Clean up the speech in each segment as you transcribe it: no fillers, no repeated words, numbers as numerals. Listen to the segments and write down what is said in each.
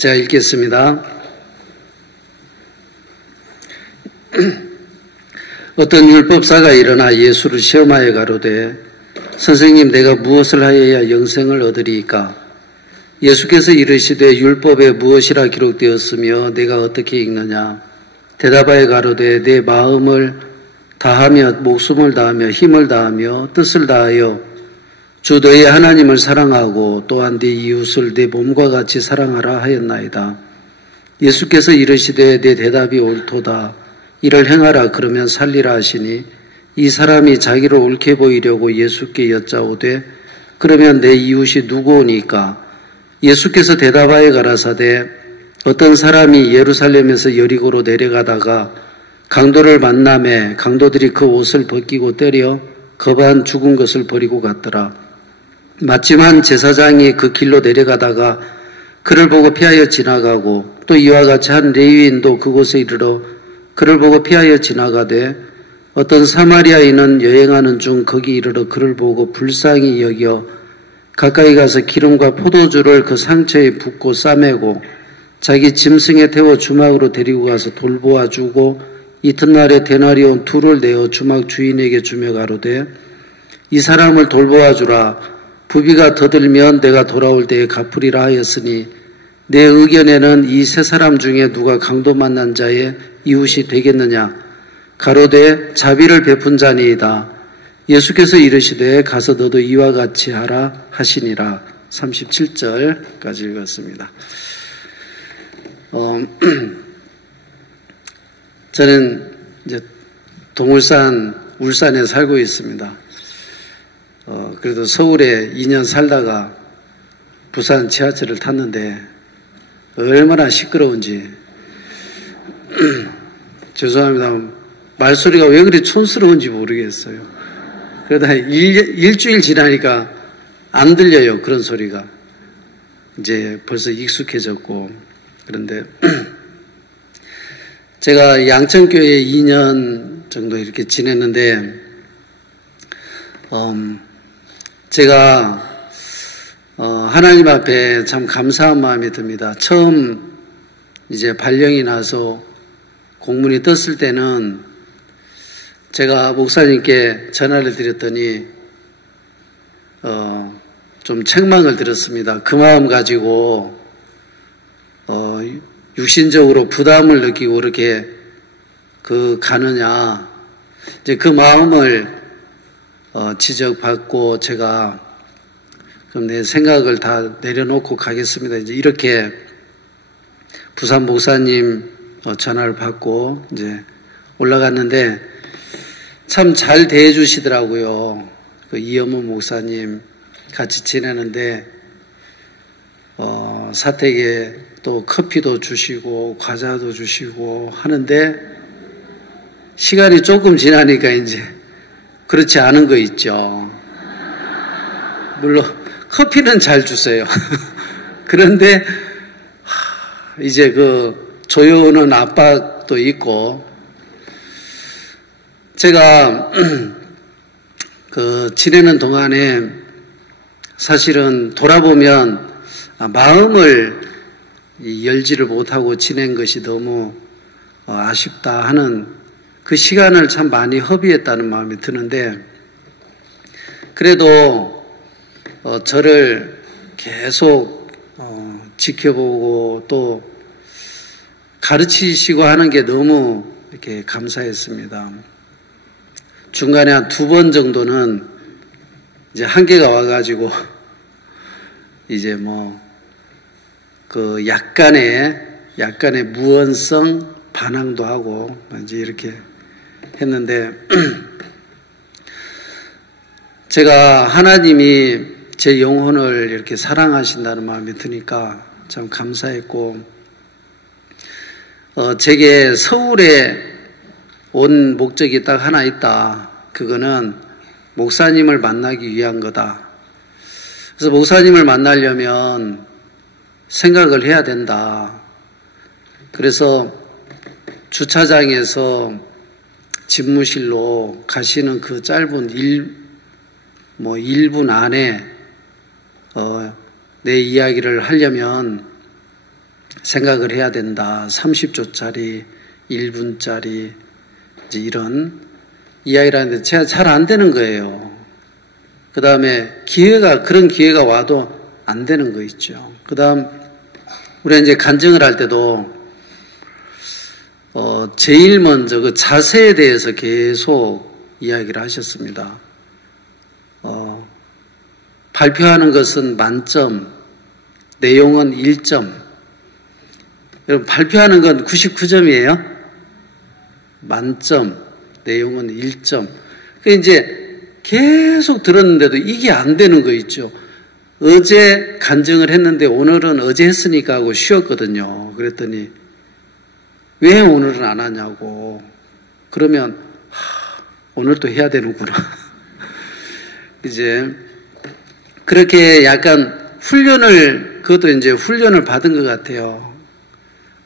제가 읽겠습니다. 어떤 율법사가 일어나 예수를 시험하여 가로되 선생님, 내가 무엇을 하여야 영생을 얻으리이까? 예수께서 이르시되 율법에 무엇이라 기록되었으며 내가 어떻게 읽느냐? 대답하여 가로되 내 마음을 다하며 목숨을 다하며 힘을 다하며 뜻을 다하여 주 너의 하나님을 사랑하고 또한 네 이웃을 내 몸과 같이 사랑하라 하였나이다. 예수께서 이르시되 내 대답이 옳도다. 이를 행하라. 그러면 살리라 하시니 이 사람이 자기를 옳게 보이려고 예수께 여짜오되 그러면 내 이웃이 누구오니까? 예수께서 대답하여 가라사대 어떤 사람이 예루살렘에서 여리고로 내려가다가 강도를 만나매 강도들이 그 옷을 벗기고 때려 겁한 죽은 것을 버리고 갔더라. 마침 한 제사장이 그 길로 내려가다가 그를 보고 피하여 지나가고 또 이와 같이 한 레위인도 그곳에 이르러 그를 보고 피하여 지나가되 어떤 사마리아인은 여행하는 중 거기 이르러 그를 보고 불쌍히 여겨 가까이 가서 기름과 포도주를 그 상처에 붓고 싸매고 자기 짐승에 태워 주막으로 데리고 가서 돌보아 주고 이튿날에 데나리온 2를 내어 주막 주인에게 주며 가로되 이 사람을 돌보아 주라. 부비가 더 들면 내가 돌아올 때에 갚으리라 하였으니 내 의견에는 이 세 사람 중에 누가 강도 만난 자의 이웃이 되겠느냐? 가로되 자비를 베푼 자니이다. 예수께서 이르시되 가서 너도 이와 같이 하라 하시니라. 37절까지 읽었습니다. 저는 이제 울산에 살고 있습니다. 그래도 서울에 2년 살다가 부산 지하철을 탔는데 얼마나 시끄러운지 죄송합니다. 말소리가 왜 그리 촌스러운지 모르겠어요. 그러다 일주일 지나니까 안 들려요. 그런 소리가. 이제 벌써 익숙해졌고. 그런데 제가 양천교회에 2년 정도 이렇게 지냈는데 제가 하나님 앞에 참 감사한 마음이 듭니다. 처음 이제 발령이 나서 공문이 떴을 때는 제가 목사님께 전화를 드렸더니 좀 책망을 들었습니다. 그 마음 가지고 육신적으로 부담을 느끼고 그렇게 가느냐, 이제 그 마음을 지적받고 제가 그럼 내 생각을 다 내려놓고 가겠습니다. 이제 이렇게 부산 목사님 전화를 받고 이제 올라갔는데 참 잘 대해주시더라고요. 그 이영문 목사님 같이 지내는데 사택에 또 커피도 주시고 과자도 주시고 하는데 시간이 조금 지나니까 이제 그렇지 않은 거 있죠. 물론 커피는 잘 주세요. 그런데 이제 그 조여오는 압박도 있고, 제가 지내는 동안에 사실은 돌아보면 마음을 열지를 못하고 지낸 것이 너무 아쉽다 하는 그 시간을 참 많이 허비했다는 마음이 드는데, 그래도 저를 계속 지켜보고 또 가르치시고 하는 게 너무 이렇게 감사했습니다. 중간에 한 2번 정도는 이제 한계가 와가지고 이제 약간의 무언성 반항도 하고 이제 이렇게 했는데 제가 하나님이 제 영혼을 이렇게 사랑하신다는 마음이 드니까 참 감사했고, 제게 서울에 온 목적이 딱 하나 있다. 그거는 목사님을 만나기 위한 거다. 그래서 목사님을 만나려면 생각을 해야 된다. 그래서 주차장에서 집무실로 가시는 그 짧은 1분 안에 내 이야기를 하려면 생각을 해야 된다. 30초짜리, 1분짜리, 이제 이런 이야기를 하는데 제가 잘 안 되는 거예요. 그 다음에 그런 기회가 와도 안 되는 거 있죠. 그 다음, 우리가 이제 간증을 할 때도, 제일 먼저 그 자세에 대해서 계속 이야기를 하셨습니다. 발표하는 것은 만점, 내용은 1점. 여러분, 발표하는 건 99점이에요? 만점, 내용은 1점. 그 이제 계속 들었는데도 이게 안 되는 거 있죠. 어제 간증을 했는데 오늘은 어제 했으니까 하고 쉬었거든요. 그랬더니 왜 오늘은 안 하냐고. 그러면 오늘도 해야 되는구나. 이제 그렇게 약간 그것도 이제 훈련을 받은 것 같아요.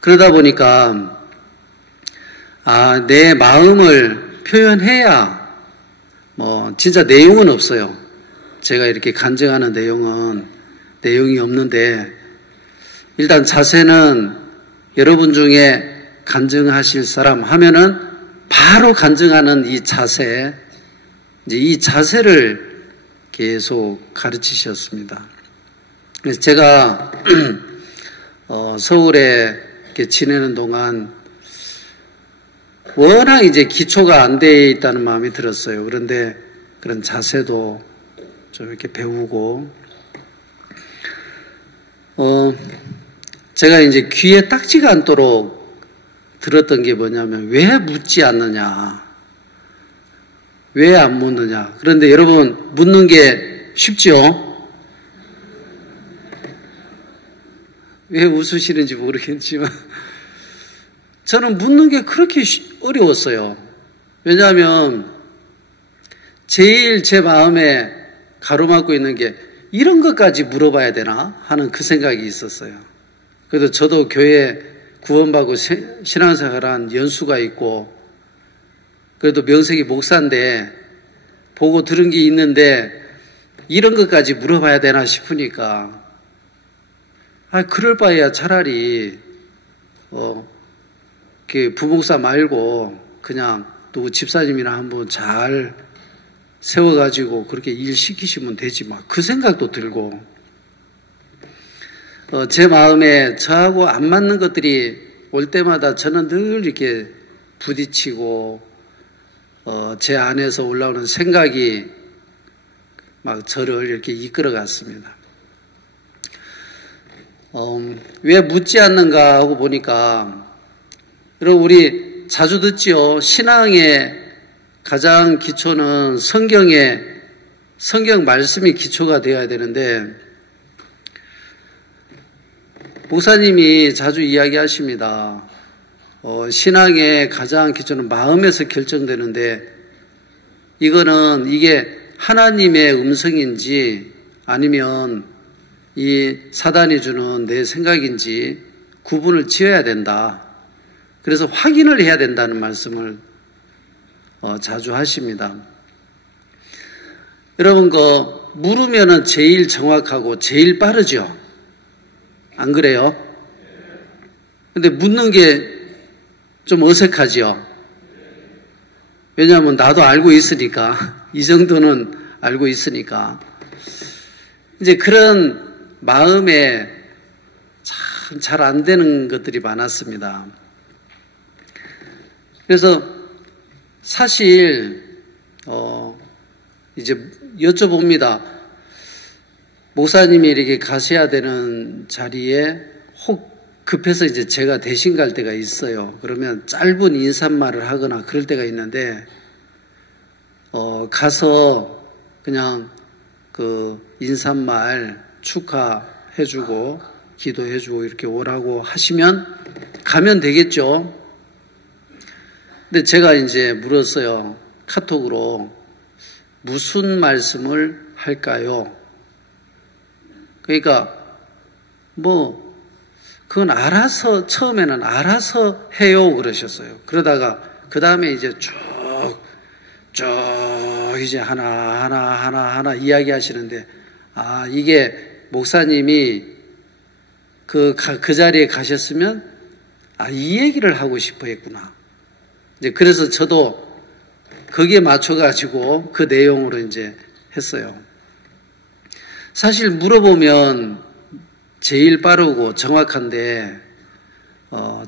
그러다 보니까 내 마음을 표현해야 진짜 내용은 없어요. 제가 이렇게 간증하는 내용이 없는데 일단 자세는 여러분 중에 간증하실 사람 하면은 바로 간증하는 이 자세, 이제 이 자세를 계속 가르치셨습니다. 그래서 제가 서울에 이렇게 지내는 동안 워낙 이제 기초가 안 돼 있다는 마음이 들었어요. 그런데 그런 자세도 좀 이렇게 배우고, 제가 이제 귀에 딱지가 않도록 들었던 게 뭐냐면, 왜 묻지 않느냐? 왜 안 묻느냐? 그런데 여러분, 묻는 게 쉽죠? 왜 웃으시는지 모르겠지만, 저는 묻는 게 그렇게 어려웠어요. 왜냐하면, 제일 제 마음에 가로막고 있는 게, 이런 것까지 물어봐야 되나? 하는 그 생각이 있었어요. 그래도 저도 교회 구원받고 신앙생활한 연수가 있고, 그래도 명색이 목사인데, 보고 들은 게 있는데, 이런 것까지 물어봐야 되나 싶으니까, 그럴 바에야 차라리, 부목사 말고, 그냥 누구 집사님이나 한번 잘 세워가지고 그렇게 일 시키시면 되지, 그 생각도 들고, 제 마음에 저하고 안 맞는 것들이 올 때마다 저는 늘 이렇게 부딪히고, 제 안에서 올라오는 생각이 막 저를 이렇게 이끌어 갔습니다. 왜 묻지 않는가 하고 보니까, 여러분, 우리 자주 듣지요. 신앙의 가장 기초는 성경 말씀이 기초가 되어야 되는데, 목사님이 자주 이야기하십니다. 신앙의 가장 기초는 마음에서 결정되는데, 이게 하나님의 음성인지 아니면 이 사단이 주는 내 생각인지 구분을 지어야 된다. 그래서 확인을 해야 된다는 말씀을 자주 하십니다. 여러분, 물으면은 제일 정확하고 제일 빠르죠? 안 그래요? 근데 묻는 게 좀 어색하죠? 왜냐하면 나도 알고 있으니까, 이 정도는 알고 있으니까. 이제 그런 마음에 참 잘 안 되는 것들이 많았습니다. 그래서 사실 이제 여쭤봅니다. 목사님이 이렇게 가셔야 되는 자리에 혹 급해서 이제 제가 대신 갈 때가 있어요. 그러면 짧은 인사말을 하거나 그럴 때가 있는데, 가서 그냥 그 인사말 축하해주고 기도해주고 이렇게 오라고 하시면 가면 되겠죠. 근데 제가 이제 물었어요. 카톡으로. 무슨 말씀을 할까요? 그러니까 그건 처음에는 알아서 해요 그러셨어요. 그러다가 그 다음에 이제 쭉 이제 하나 이야기 하시는데, 이게 목사님이 그 자리에 가셨으면, 이 얘기를 하고 싶어 했구나. 이제 그래서 저도 거기에 맞춰가지고 그 내용으로 이제 했어요. 사실 물어보면 제일 빠르고 정확한데,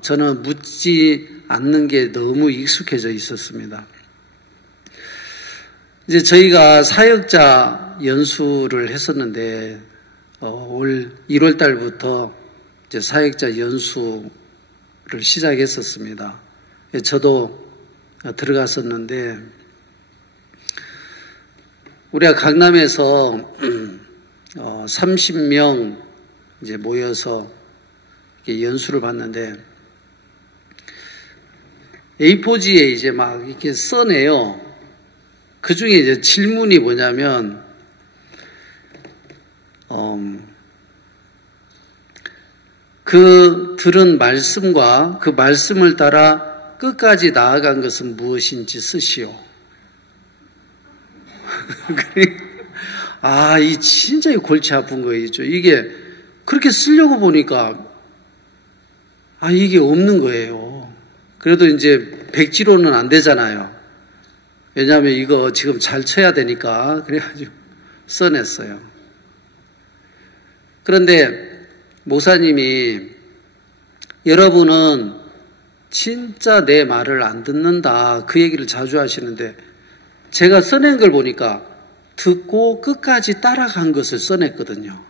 저는 묻지 않는 게 너무 익숙해져 있었습니다. 이제 저희가 사역자 연수를 했었는데, 올 1월 달부터 이제 사역자 연수를 시작했었습니다. 저도 들어갔었는데, 우리가 강남에서 30명 이제 모여서 연수를 받는데, A4지에 이제 막 이렇게 써내요. 그 중에 이제 질문이 뭐냐면, 그 들은 말씀과 그 말씀을 따라 끝까지 나아간 것은 무엇인지 쓰시오. 이 진짜 골치 아픈 거죠. 이게 그렇게 쓰려고 보니까 이게 없는 거예요. 그래도 이제 백지로는 안 되잖아요. 왜냐하면 이거 지금 잘 쳐야 되니까 그래가지고 써냈어요. 그런데 목사님이 여러분은 진짜 내 말을 안 듣는다 그 얘기를 자주 하시는데 제가 써낸 걸 보니까 듣고 끝까지 따라간 것을 써냈거든요.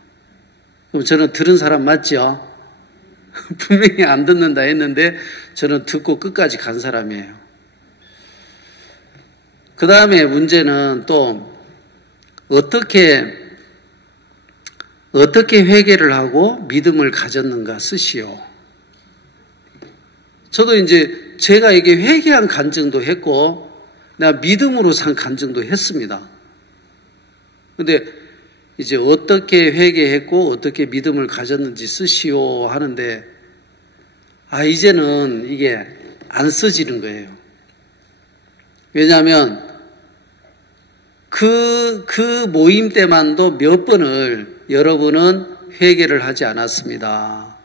그럼 저는 들은 사람 맞죠? 분명히 안 듣는다 했는데 저는 듣고 끝까지 간 사람이에요. 그 다음에 문제는 또 어떻게 회개를 하고 믿음을 가졌는가 쓰시오. 저도 이제 제가 이게 회개한 간증도 했고 내가 믿음으로 산 간증도 했습니다. 근데 이제 어떻게 회개했고 어떻게 믿음을 가졌는지 쓰시오 하는데 이제는 이게 안 써지는 거예요. 왜냐하면 그 모임 때만도 몇 번을 여러분은 회개를 하지 않았습니다.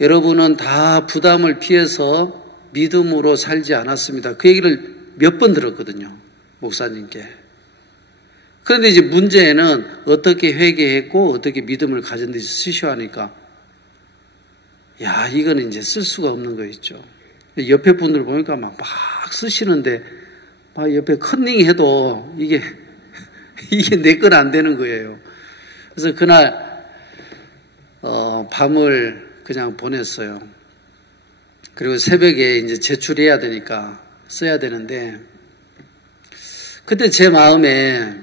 여러분은 다 부담을 피해서 믿음으로 살지 않았습니다. 그 얘기를 몇 번 들었거든요. 목사님께. 그런데 이제 문제는 어떻게 회개했고 어떻게 믿음을 가졌는지 쓰셔 하니까 이거는 이제 쓸 수가 없는 거 있죠. 옆에 분들 보니까 막 쓰시는데 막 옆에 컨닝 해도 이게 내 건 안 되는 거예요. 그래서 그날 밤을 그냥 보냈어요. 그리고 새벽에 이제 제출해야 되니까 써야 되는데 그때 제 마음에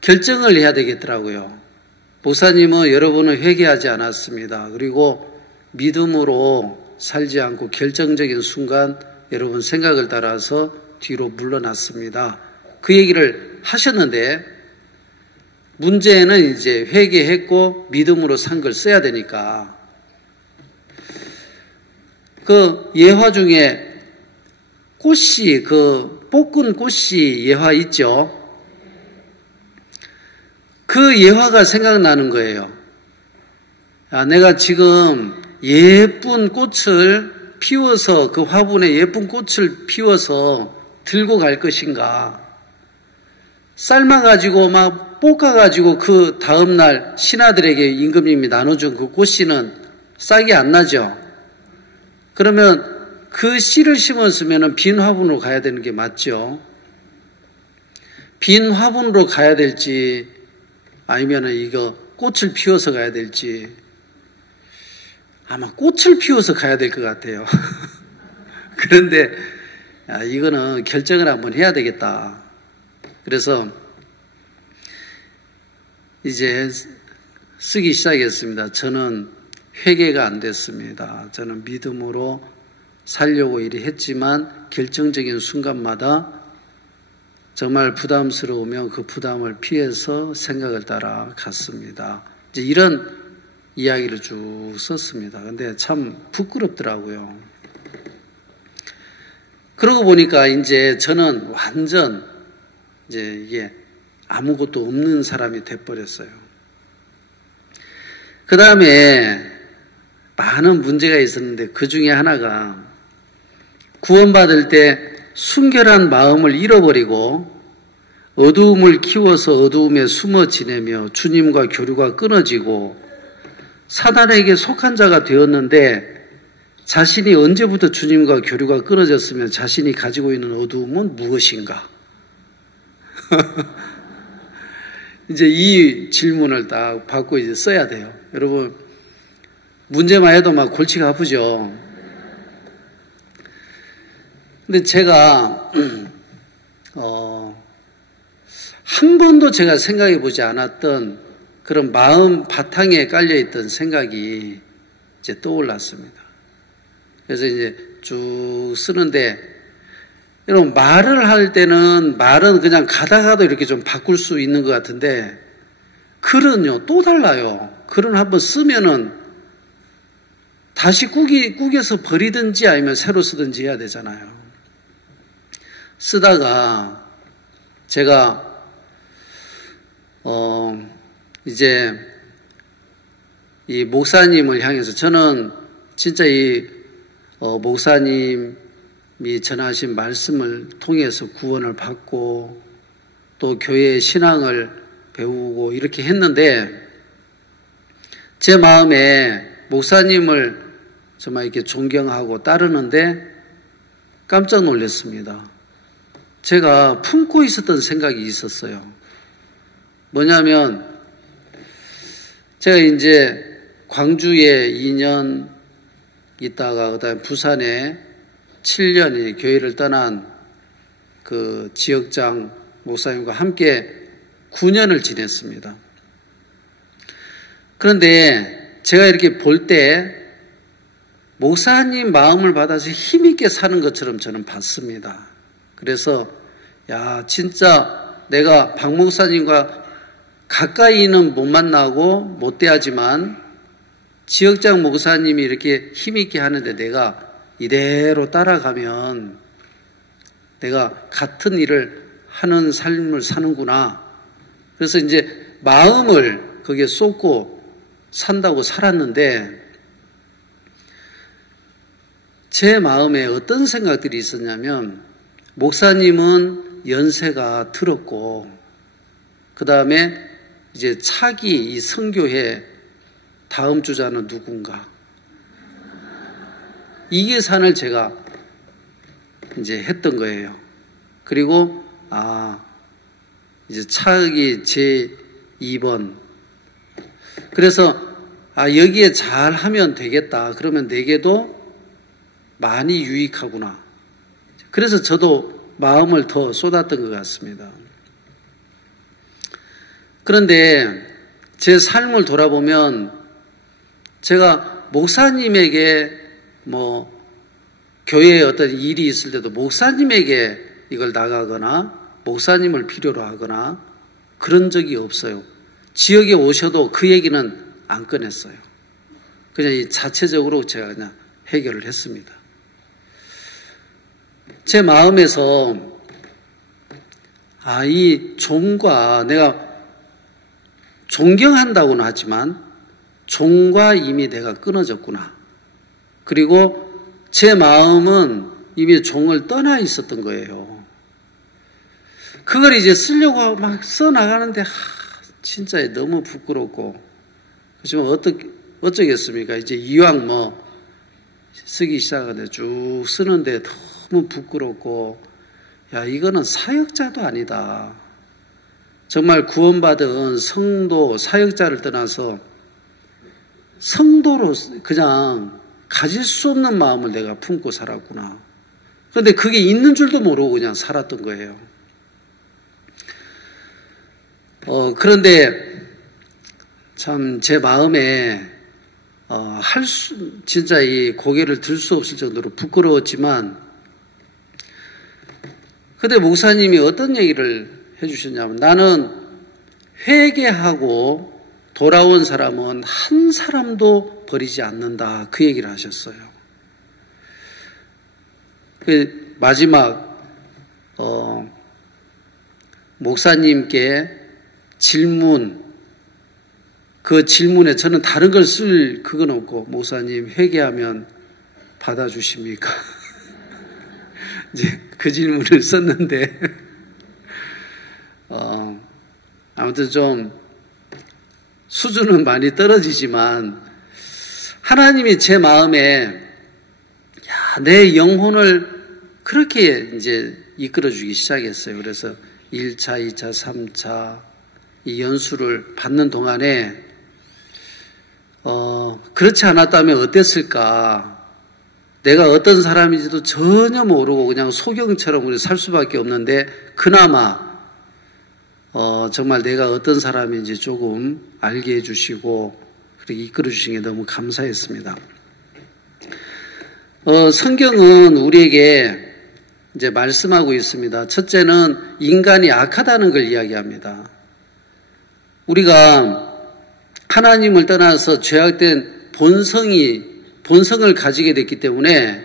결정을 해야 되겠더라고요. 목사님은 여러분을 회개하지 않았습니다. 그리고 믿음으로 살지 않고 결정적인 순간 여러분 생각을 따라서 뒤로 물러났습니다. 그 얘기를 하셨는데 문제는 이제 회개했고 믿음으로 산 걸 써야 되니까 그 예화 중에 꽃씨 볶은 꽃씨 예화 있죠? 그 예화가 생각나는 거예요. 내가 지금 예쁜 꽃을 피워서 그 화분에 예쁜 꽃을 피워서 들고 갈 것인가? 삶아가지고 막 볶아가지고 그 다음날 신하들에게 임금님이 나눠준 그 꽃씨는 싹이 안 나죠? 그러면 그 씨를 심었으면 빈 화분으로 가야 되는 게 맞죠? 빈 화분으로 가야 될지 아니면 이거 꽃을 피워서 가야 될지 아마 꽃을 피워서 가야 될 것 같아요. 그런데 이거는 결정을 한번 해야 되겠다. 그래서 이제 쓰기 시작했습니다. 저는 회개가 안 됐습니다. 저는 믿음으로 살려고 이리 했지만 결정적인 순간마다 정말 부담스러우면 그 부담을 피해서 생각을 따라 갔습니다. 이제 이런 이야기를 쭉 썼습니다. 근데 참 부끄럽더라고요. 그러고 보니까 이제 저는 완전 이제 이게 아무것도 없는 사람이 돼버렸어요. 그 다음에 많은 문제가 있었는데 그 중에 하나가 구원받을 때 순결한 마음을 잃어버리고 어두움을 키워서 어두움에 숨어 지내며 주님과 교류가 끊어지고 사단에게 속한 자가 되었는데 자신이 언제부터 주님과 교류가 끊어졌으면 자신이 가지고 있는 어두움은 무엇인가? 이제 이 질문을 딱 받고 이제 써야 돼요. 여러분, 문제만 해도 막 골치가 아프죠? 근데 제가, 한 번도 제가 생각해 보지 않았던 그런 마음 바탕에 깔려있던 생각이 이제 떠올랐습니다. 그래서 이제 쭉 쓰는데, 여러분, 말을 할 때는 말은 그냥 가다가도 이렇게 좀 바꿀 수 있는 것 같은데, 글은요, 또 달라요. 글은 한번 쓰면은 다시 꾸겨서 버리든지 아니면 새로 쓰든지 해야 되잖아요. 쓰다가 제가, 이제 이 목사님을 향해서 저는 진짜 목사님이 전하신 말씀을 통해서 구원을 받고 또 교회의 신앙을 배우고 이렇게 했는데 제 마음에 목사님을 정말 이렇게 존경하고 따르는데 깜짝 놀랐습니다. 제가 품고 있었던 생각이 있었어요. 뭐냐면 제가 이제 광주에 2년 있다가 그다음에 부산에 7년 교회를 떠난 그 지역장 목사님과 함께 9년을 지냈습니다. 그런데 제가 이렇게 볼 때 목사님 마음을 받아서 힘있게 사는 것처럼 저는 봤습니다. 그래서 야, 진짜 내가 박 목사님과 가까이는 못 만나고 못 대하지만 지역장 목사님이 이렇게 힘있게 하는데 내가 이대로 따라가면 내가 같은 일을 하는 삶을 사는구나. 그래서 이제 마음을 거기에 쏟고 산다고 살았는데 제 마음에 어떤 생각들이 있었냐면 목사님은 연세가 들었고 그 다음에 이제 차기 이 선교회 다음 주자는 누군가 이 계산을 제가 이제 했던 거예요. 그리고 이제 차기 제 2번 그래서 여기에 잘 하면 되겠다. 그러면 내게도 많이 유익하구나. 그래서 저도 마음을 더 쏟았던 것 같습니다. 그런데 제 삶을 돌아보면 제가 목사님에게 교회에 어떤 일이 있을 때도 목사님에게 이걸 나가거나 목사님을 필요로 하거나 그런 적이 없어요. 지역에 오셔도 그 얘기는 안 꺼냈어요. 그냥 자체적으로 제가 그냥 해결을 했습니다. 제 마음에서 이 종과 내가 존경한다고는 하지만 종과 이미 내가 끊어졌구나. 그리고 제 마음은 이미 종을 떠나 있었던 거예요. 그걸 이제 쓰려고 막 써나가는데 진짜 너무 부끄럽고 그렇지만 어쩌겠습니까? 이제 이왕 쓰기 시작하는데 쭉 쓰는데 너무 부끄럽고 이거는 사역자도 아니다. 정말 구원받은 성도, 사역자를 떠나서 성도로 그냥 가질 수 없는 마음을 내가 품고 살았구나. 그런데 그게 있는 줄도 모르고 그냥 살았던 거예요. 그런데 참 제 마음에 진짜 이 고개를 들 수 없을 정도로 부끄러웠지만 그때 목사님이 어떤 얘기를 해주셨냐면 나는 회개하고 돌아온 사람은 한 사람도 버리지 않는다. 그 얘기를 하셨어요. 마지막 목사님께 질문 그 질문에 저는 다른 걸 쓸 그건 없고, 목사님 회개하면 받아주십니까? 이제 그 질문을 썼는데, 아무튼 좀 수준은 많이 떨어지지만, 하나님이 제 마음에 내 영혼을 그렇게 이제 이끌어주기 시작했어요. 그래서 1차, 2차, 3차 이 연수를 받는 동안에 그렇지 않았다면 어땠을까? 내가 어떤 사람인지도 전혀 모르고 그냥 소경처럼 살 수밖에 없는데, 그나마 정말 내가 어떤 사람인지 조금 알게 해주시고 그렇게 이끌어주신 게 너무 감사했습니다. 성경은 우리에게 이제 말씀하고 있습니다. 첫째는 인간이 악하다는 걸 이야기합니다. 우리가 하나님을 떠나서 죄악된 본성을 가지게 됐기 때문에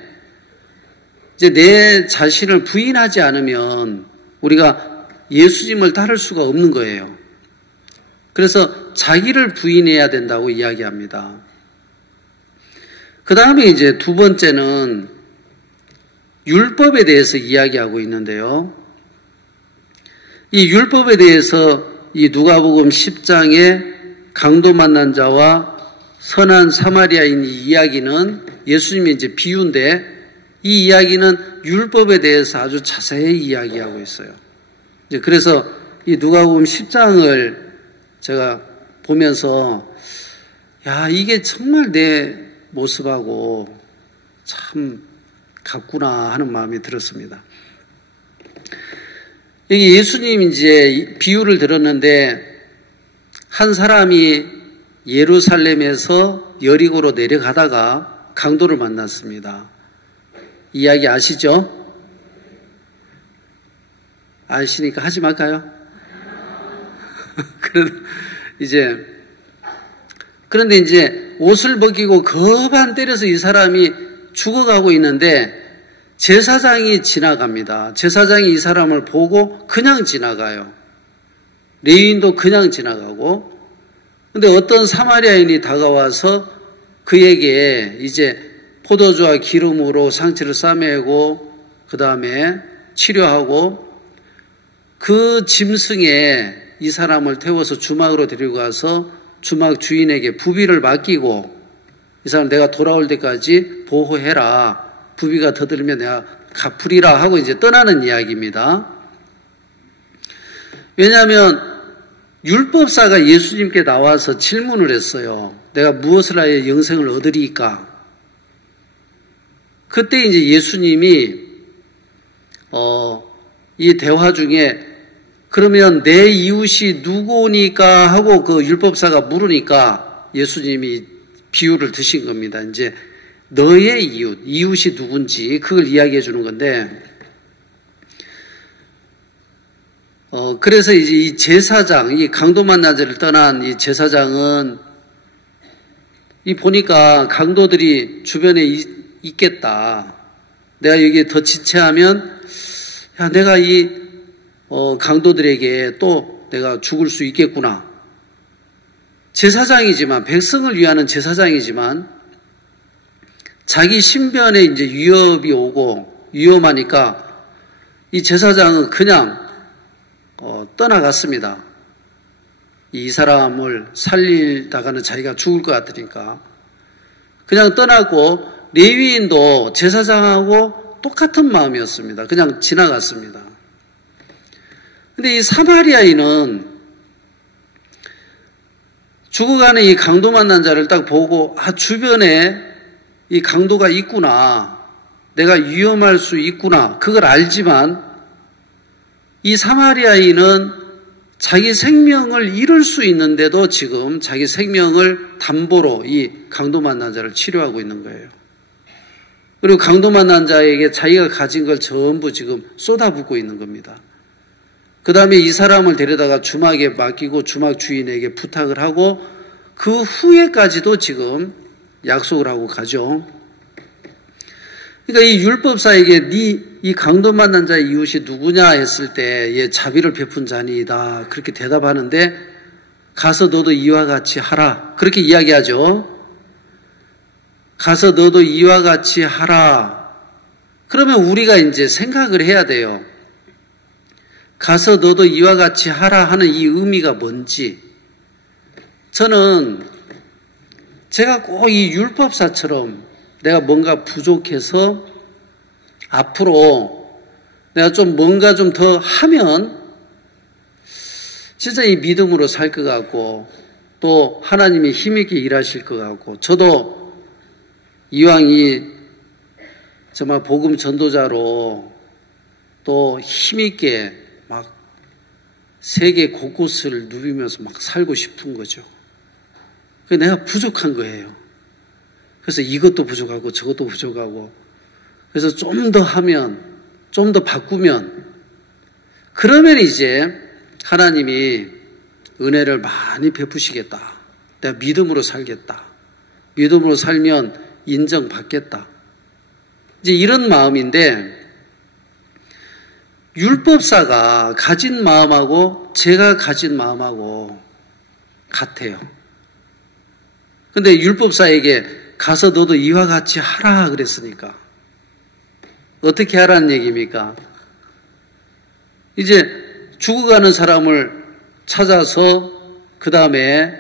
이제 내 자신을 부인하지 않으면 우리가 예수님을 따를 수가 없는 거예요. 그래서 자기를 부인해야 된다고 이야기합니다. 그 다음에 이제 두 번째는 율법에 대해서 이야기하고 있는데요. 이 율법에 대해서 이 누가복음 10장에 강도 만난 자와 선한 사마리아인 이 이야기는 예수님이 이제 비유인데, 이 이야기는 율법에 대해서 아주 자세히 이야기하고 있어요. 이제 그래서 이 누가복음 10장을 제가 보면서 이게 정말 내 모습하고 참 같구나 하는 마음이 들었습니다. 여기 예수님 이제 비유를 들었는데, 한 사람이 예루살렘에서 여리고로 내려가다가 강도를 만났습니다. 이야기 아시죠? 아시니까 하지 말까요? 그런데 이제 옷을 벗기고 거반 때려서 이 사람이 죽어가고 있는데, 제사장이 지나갑니다. 제사장이 이 사람을 보고 그냥 지나가요. 레위인도 그냥 지나가고, 근데 어떤 사마리아인이 다가와서 그에게 이제 포도주와 기름으로 상처를 싸매고 그 다음에 치료하고, 그 짐승에 이 사람을 태워서 주막으로 데리고 가서 주막 주인에게 부비를 맡기고, 이 사람 내가 돌아올 때까지 보호해라, 부비가 더 들면 내가 갚으리라 하고 이제 떠나는 이야기입니다. 왜냐하면 율법사가 예수님께 나와서 질문을 했어요. 내가 무엇을 하여 영생을 얻으리까? 그때 이제 예수님이 이 대화 중에 그러면 내 이웃이 누구니까 하고 그 율법사가 물으니까 예수님이 비유를 드신 겁니다. 이제 너의 이웃이 누군지 그걸 이야기해 주는 건데, 그래서 이제 이 제사장, 이 강도 만난 자를 떠난 이 제사장은 보니까 강도들이 주변에 있겠다. 내가 여기에 더 지체하면 내가 이 강도들에게 또 내가 죽을 수 있겠구나. 제사장이지만, 백성을 위하는 제사장이지만 자기 신변에 이제 위협이 오고 위험하니까 이 제사장은 그냥 떠나갔습니다. 이 사람을 살리다가는 자기가 죽을 것 같으니까 그냥 떠나고, 레위인도 제사장하고 똑같은 마음이었습니다. 그냥 지나갔습니다. 근데 이 사마리아인은 죽어가는 이 강도 만난 자를 딱 보고 주변에 이 강도가 있구나, 내가 위험할 수 있구나, 그걸 알지만 이 사마리아인은 자기 생명을 잃을 수 있는데도 지금 자기 생명을 담보로 이 강도 만난 자를 치료하고 있는 거예요. 그리고 강도 만난 자에게 자기가 가진 걸 전부 지금 쏟아붓고 있는 겁니다. 그 다음에 이 사람을 데려다가 주막에 맡기고 주막 주인에게 부탁을 하고, 그 후에까지도 지금 약속을 하고 가죠. 그러니까 이 율법사에게 이 강도 만난 자의 이웃이 누구냐 했을 때, 자비를 베푼 자니이다 그렇게 대답하는데, 가서 너도 이와 같이 하라. 그렇게 이야기하죠. 가서 너도 이와 같이 하라. 그러면 우리가 이제 생각을 해야 돼요. 가서 너도 이와 같이 하라 하는 이 의미가 뭔지. 저는 제가 꼭 이 율법사처럼 내가 뭔가 부족해서 앞으로 내가 좀 뭔가 좀 더 하면 진짜 이 믿음으로 살 것 같고 또 하나님이 힘있게 일하실 것 같고 저도 이왕 이 정말 복음 전도자로 또 힘있게 막 세계 곳곳을 누비면서 막 살고 싶은 거죠. 내가 부족한 거예요. 그래서 이것도 부족하고 저것도 부족하고 그래서 좀 더 하면 좀 더 바꾸면 그러면 이제 하나님이 은혜를 많이 베푸시겠다. 내가 믿음으로 살겠다. 믿음으로 살면 인정받겠다. 이제 이런 마음인데 율법사가 가진 마음하고 제가 가진 마음하고 같아요. 근데 율법사에게 가서 너도 이와 같이 하라 그랬으니까 어떻게 하라는 얘기입니까? 이제 죽어가는 사람을 찾아서 그 다음에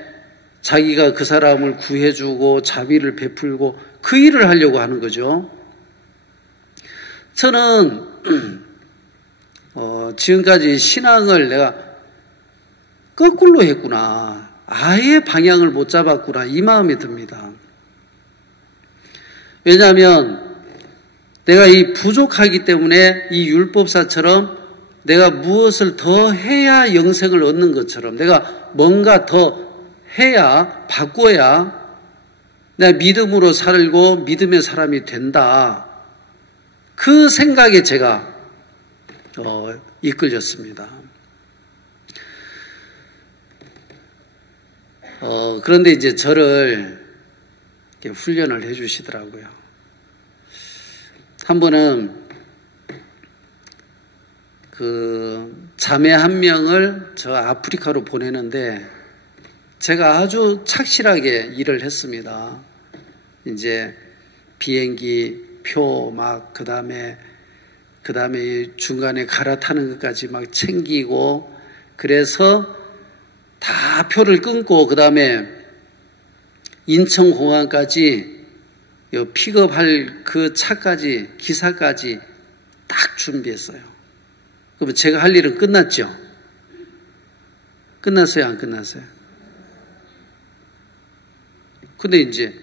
자기가 그 사람을 구해주고 자비를 베풀고 그 일을 하려고 하는 거죠. 저는 지금까지 신앙을 내가 거꾸로 했구나. 아예 방향을 못 잡았구나. 이 마음이 듭니다. 왜냐하면 내가 이 부족하기 때문에 이 율법사처럼 내가 무엇을 더 해야 영생을 얻는 것처럼 내가 뭔가 더 해야 바꿔야 내가 믿음으로 살고 믿음의 사람이 된다. 그 생각에 제가 이끌렸습니다. 그런데 이제 저를 이렇게 훈련을 해 주시더라고요. 한 번은 그 자매 한 명을 저 아프리카로 보내는데 제가 아주 착실하게 일을 했습니다. 이제 비행기 표 막 그다음에 중간에 갈아타는 것까지 막 챙기고 그래서 다 표를 끊고 그다음에 인천공항까지 픽업할 그 차까지 기사까지 딱 준비했어요. 그럼 제가 할 일은 끝났죠? 끝났어요? 안 끝났어요? 근데 이제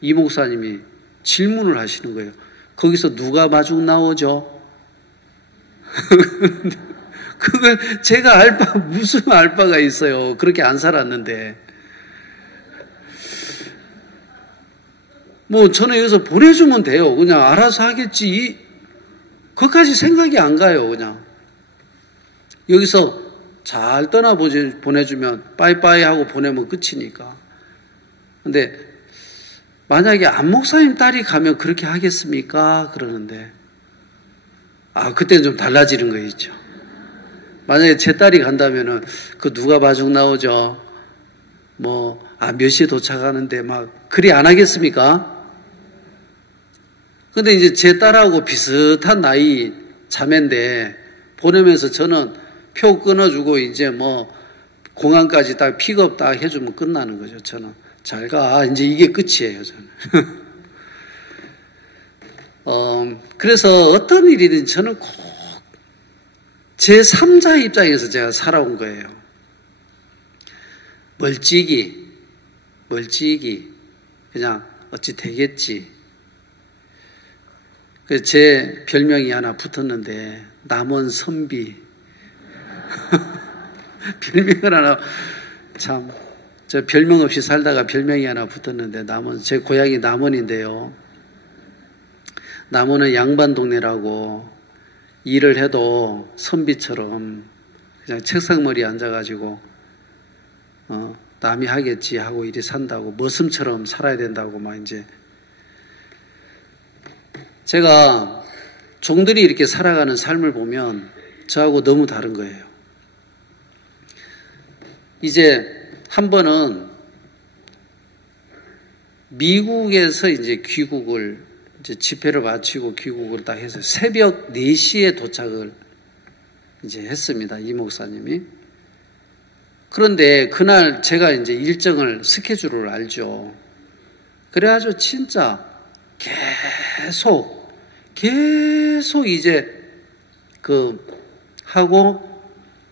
이 목사님이 질문을 하시는 거예요. 거기서 누가 마중 나오죠? 그걸 제가 무슨 알바가 있어요. 그렇게 안 살았는데. 뭐 저는 여기서 보내주면 돼요. 그냥 알아서 하겠지. 그것까지 생각이 안 가요. 그냥. 여기서 잘 보내주면 빠이빠이 하고 보내면 끝이니까. 근데 만약에 안 목사님 딸이 가면 그렇게 하겠습니까? 그러는데 그때는 좀 달라지는 거 있죠. 만약에 제 딸이 간다면은 그 누가 마중 나오죠? 몇 시에 도착하는데 막 그리 안 하겠습니까? 근데 이제 제 딸하고 비슷한 나이 자매인데 보내면서 저는 표 끊어주고 이제 공항까지 딱 픽업 딱 해주면 끝나는 거죠. 저는 잘 가. 이제 이게 끝이에요. 저는. 그래서 어떤 일이든 저는 꼭 제 3자 입장에서 제가 살아온 거예요. 멀찍이 그냥 어찌 되겠지. 그래서 제 별명이 하나 붙었는데 남원 선비. 별명을 하나 참 저 별명 없이 살다가 별명이 하나 붙었는데 제 고향이 남원인데요. 남원은 양반 동네라고 일을 해도 선비처럼 그냥 책상머리에 앉아가지고 남이 하겠지 하고 이리 산다고 머슴처럼 살아야 된다고 막 이제 제가 종들이 이렇게 살아가는 삶을 보면 저하고 너무 다른 거예요. 이제 한 번은 미국에서 이제 귀국을, 이제 집회를 마치고 귀국을 딱 해서 새벽 4시에 도착을 이제 했습니다. 이 목사님이. 그런데 그날 제가 이제 일정을, 스케줄을 알죠. 그래가지고 진짜 계속 이제 하고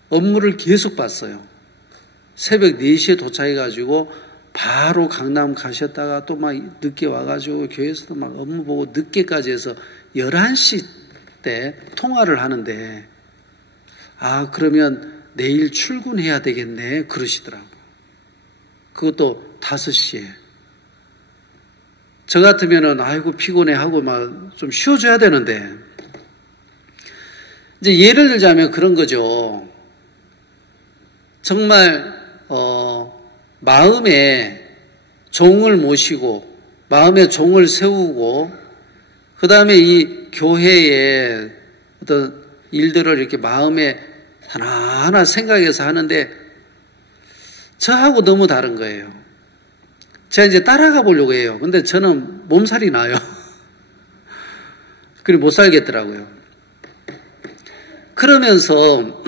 업무를 계속 봤어요. 새벽 4시에 도착해가지고 바로 강남 가셨다가 또 막 늦게 와가지고 교회에서도 막 업무 보고 늦게까지 해서 11시 때 통화를 하는데, 그러면 내일 출근해야 되겠네 그러시더라고요. 그것도 5시에. 저 같으면은 아이고 피곤해 하고 막 좀 쉬어줘야 되는데, 이제 예를 들자면 그런 거죠. 정말 마음에 종을 모시고 마음에 종을 세우고 그 다음에 이 교회의 어떤 일들을 이렇게 마음에 하나하나 생각해서 하는데 저하고 너무 다른 거예요. 제가 이제 따라가 보려고 해요. 근데 저는 몸살이 나요. 그리고 못 살겠더라고요. 그러면서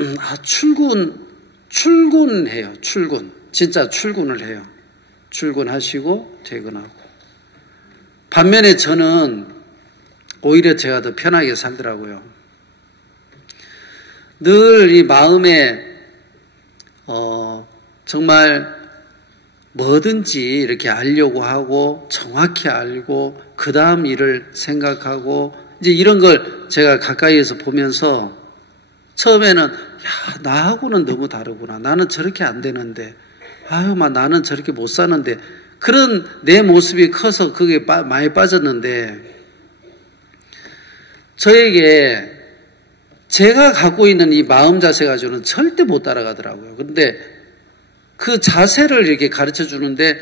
출근해요. 진짜 출근을 해요. 출근하시고 퇴근하고. 반면에 저는 오히려 제가 더 편하게 살더라고요. 늘 이 마음에 정말 뭐든지 이렇게 알려고 하고 정확히 알고 그 다음 일을 생각하고 이제 이런 걸 제가 가까이에서 보면서 처음에는 나하고는 너무 다르구나. 나는 저렇게 안 되는데 나는 저렇게 못 사는데 그런 내 모습이 커서 그게 많이 빠졌는데 저에게 제가 갖고 있는 이 마음 자세 가지고는 절대 못 따라가더라고요. 그런데 그 자세를 이렇게 가르쳐 주는데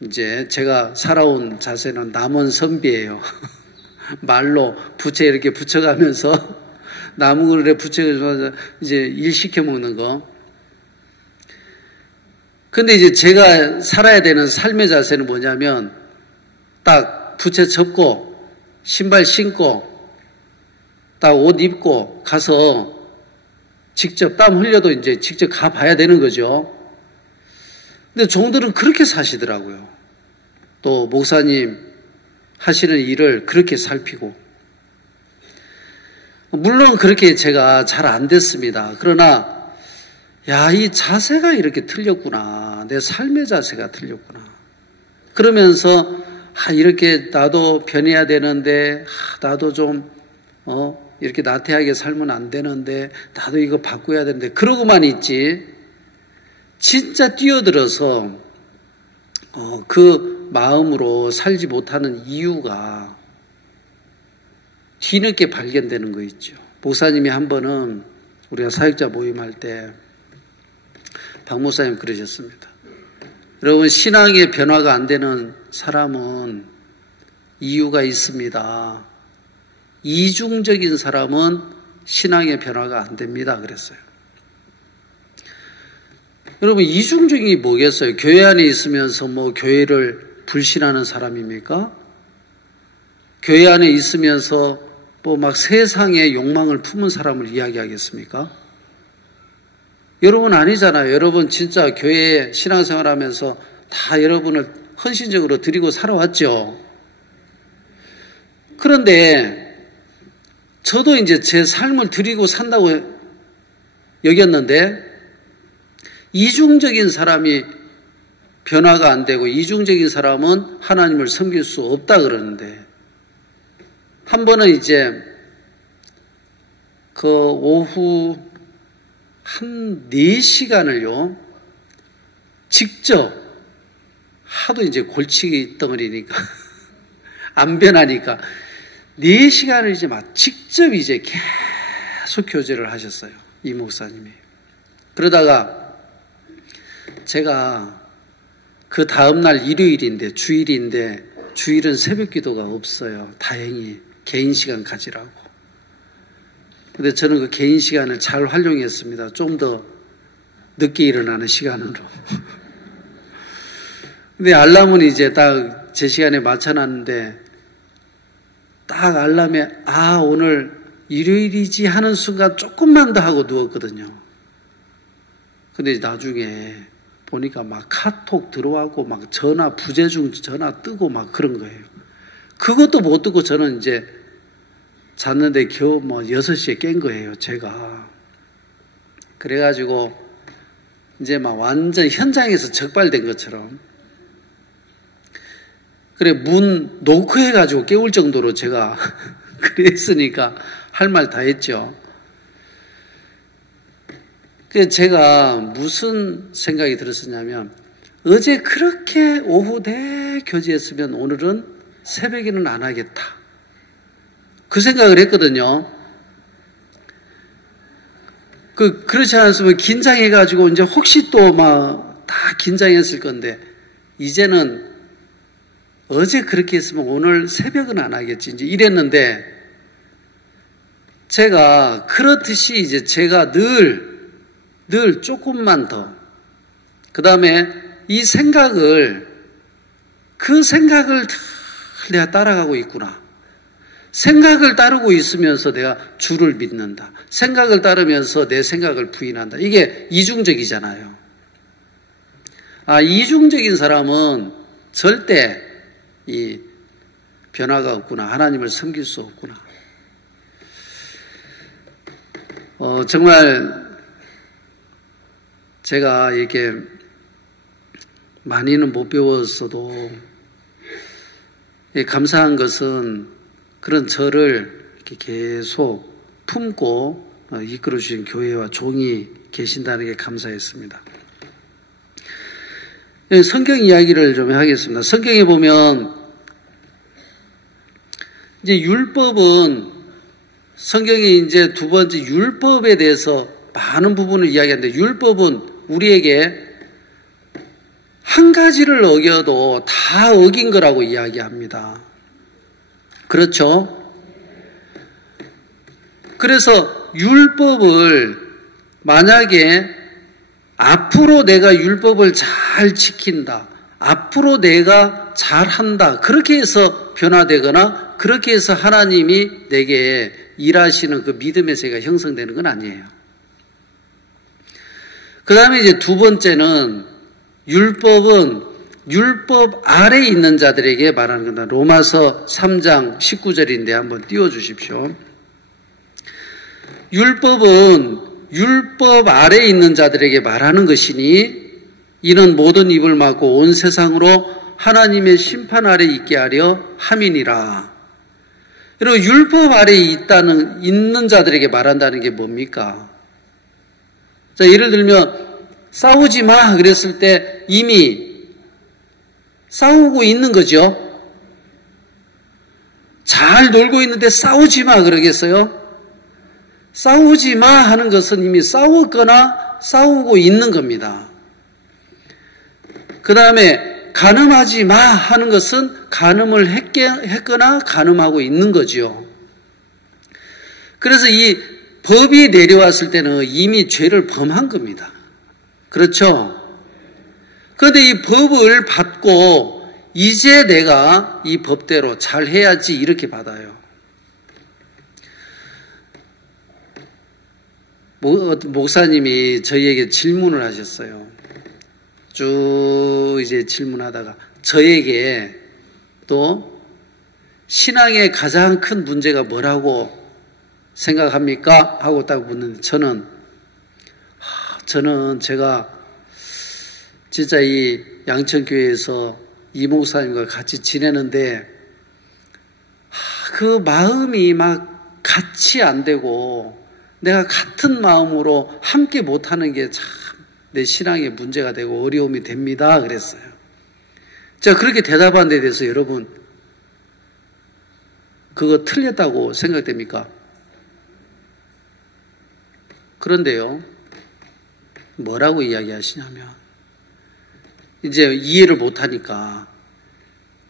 이제 제가 살아온 자세는 남원선비예요. 말로 부채 이렇게 붙여가면서 나무그릇에 붙여가면서 이제 일 시켜 먹는 거. 근데 이제 제가 살아야 되는 삶의 자세는 뭐냐면 딱 부채 접고 신발 신고 딱 옷 입고 가서 직접 땀 흘려도 이제 직접 가봐야 되는 거죠. 근데 종들은 그렇게 사시더라고요. 또 목사님 하시는 일을 그렇게 살피고. 물론 그렇게 제가 잘 안 됐습니다. 그러나 이 자세가 이렇게 틀렸구나. 내 삶의 자세가 틀렸구나. 그러면서 이렇게 나도 변해야 되는데 나도 좀 이렇게 나태하게 살면 안 되는데 나도 이거 바꿔야 되는데 그러고만 있지 진짜 뛰어들어서 그 마음으로 살지 못하는 이유가 뒤늦게 발견되는 거 있죠. 목사님이 한 번은 우리가 사역자 모임할 때 박 목사님 그러셨습니다. 여러분 신앙의 변화가 안 되는 사람은 이유가 있습니다. 이중적인 사람은 신앙의 변화가 안 됩니다. 그랬어요. 여러분 이중적인 게 뭐겠어요? 교회 안에 있으면서 교회를 불신하는 사람입니까? 교회 안에 있으면서 막 세상의 욕망을 품은 사람을 이야기하겠습니까? 여러분 아니잖아요. 여러분 진짜 교회에 신앙생활하면서 다 여러분을 헌신적으로 드리고 살아왔죠. 그런데 저도 이제 제 삶을 드리고 산다고 여겼는데 이중적인 사람이 변화가 안 되고 이중적인 사람은 하나님을 섬길 수 없다 그러는데 한 번은 이제 그 오후 한 4시간을요 직접 하도 이제 골치기 덩어리니까 안 변하니까 4시간을 이제 막 직접 이제 계속 교제를 하셨어요. 이 목사님이. 그러다가 제가 그 다음날 일요일인데 주일은 새벽 기도가 없어요. 다행히 개인 시간 가지라고. 근데 저는 그 개인 시간을 잘 활용했습니다. 좀 더 늦게 일어나는 시간으로. 근데 알람은 이제 딱 제 시간에 맞춰놨는데 딱 알람에 오늘 일요일이지 하는 순간 조금만 더 하고 누웠거든요. 근데 나중에 보니까 막 카톡 들어와고 막 전화 부재중 전화 뜨고 막 그런 거예요. 그것도 못 듣고 저는 이제 잤는데 겨우 6시에 깬 거예요, 제가. 그래가지고 이제 막 완전 현장에서 적발된 것처럼 그래 문 노크해가지고 깨울 정도로 제가 그랬으니까 할 말 다 했죠. 그래서 제가 무슨 생각이 들었었냐면 어제 그렇게 오후 교제했으면 오늘은 새벽에는 안 하겠다. 그 생각을 했거든요. 그렇지 않았으면 긴장해가지고 이제 혹시 또 막 다 긴장했을 건데 이제는 어제 그렇게 했으면 오늘 새벽은 안 하겠지. 이제 이랬는데 제가 그렇듯이 이제 제가 늘 조금만 더 그 다음에 이 그 생각을 내가 따라가고 있구나. 생각을 따르고 있으면서 내가 주를 믿는다. 생각을 따르면서 내 생각을 부인한다. 이게 이중적이잖아요. 이중적인 사람은 절대 이 변화가 없구나. 하나님을 섬길 수 없구나. 정말 제가 이렇게 많이는 못 배웠어도 감사한 것은 그런 저를 이렇게 계속 품고 이끌어 주신 교회와 종이 계신다는 게 감사했습니다. 성경 이야기를 좀 하겠습니다. 성경에 보면 이제 율법은 성경에 이제 두 번째 율법에 대해서 많은 부분을 이야기하는데 율법은 우리에게 한 가지를 어겨도 다 어긴 거라고 이야기합니다. 그렇죠? 그래서 율법을 만약에 앞으로 내가 율법을 잘 지킨다. 앞으로 내가 잘한다. 그렇게 해서 변화되거나 그렇게 해서 하나님이 내게 일하시는 그 믿음의 세계가 형성되는 건 아니에요. 그 다음에 이제 두 번째는 율법은 율법 아래에 있는 자들에게 말하는 겁니다. 로마서 3장 19절인데 한번 띄워주십시오. 율법은 율법 아래에 있는 자들에게 말하는 것이니 이는 모든 입을 막고 온 세상으로 하나님의 심판 아래 있게 하려 함이니라. 여러분 율법 아래에 있는 자들에게 말한다는 게 뭡니까? 자, 예를 들면 싸우지 마 그랬을 때 이미 싸우고 있는 거죠. 잘 놀고 있는데 싸우지 마 그러겠어요? 싸우지 마 하는 것은 이미 싸웠거나 싸우고 있는 겁니다. 그 다음에 간음하지 마 하는 것은 간음을 했거나 간음하고 있는 거죠. 그래서 이 법이 내려왔을 때는 이미 죄를 범한 겁니다. 그렇죠? 그런데 이 법을 받고 이제 내가 이 법대로 잘 해야지 이렇게 받아요. 목사님이 저희에게 질문을 하셨어요. 쭉 이제 질문하다가 저에게 또 신앙의 가장 큰 문제가 뭐라고 생각합니까? 하고 딱 묻는데 저는 제가 진짜 이 양천교회에서 이 목사님과 같이 지내는데 그 마음이 막 같이 안 되고 내가 같은 마음으로 함께 못하는 게 참 내 신앙에 문제가 되고 어려움이 됩니다. 그랬어요. 제가 그렇게 대답한 데 대해서 여러분 그거 틀렸다고 생각됩니까? 그런데요. 뭐라고 이야기하시냐면 이제 이해를 못하니까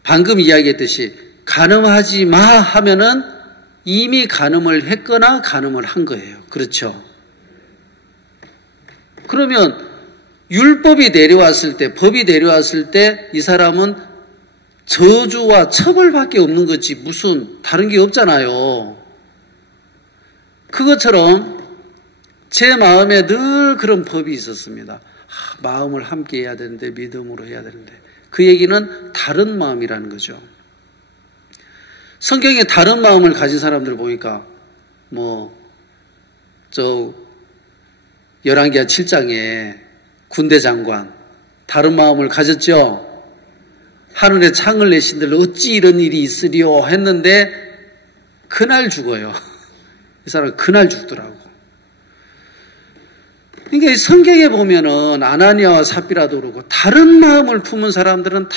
방금 이야기했듯이 간음하지 마 하면은 이미 간음을 했거나 간음을 한 거예요. 그렇죠? 그러면 율법이 내려왔을 때, 법이 내려왔을 때 이 사람은 저주와 처벌밖에 없는 거지 무슨 다른 게 없잖아요. 그것처럼 제 마음에 늘 그런 법이 있었습니다. 마음을 함께 해야 되는데, 믿음으로 해야 되는데, 그 얘기는 다른 마음이라는 거죠. 성경에 다른 마음을 가진 사람들 보니까 열왕기하 7장에 군대 장관 다른 마음을 가졌죠. 하늘에 창을 내신들 어찌 이런 일이 있으리요 했는데 그날 죽어요. 이 사람 그날 죽더라고. 그러니까 성경에 보면은 아나니아와 삽비라도 그렇고 다른 마음을 품은 사람들은 다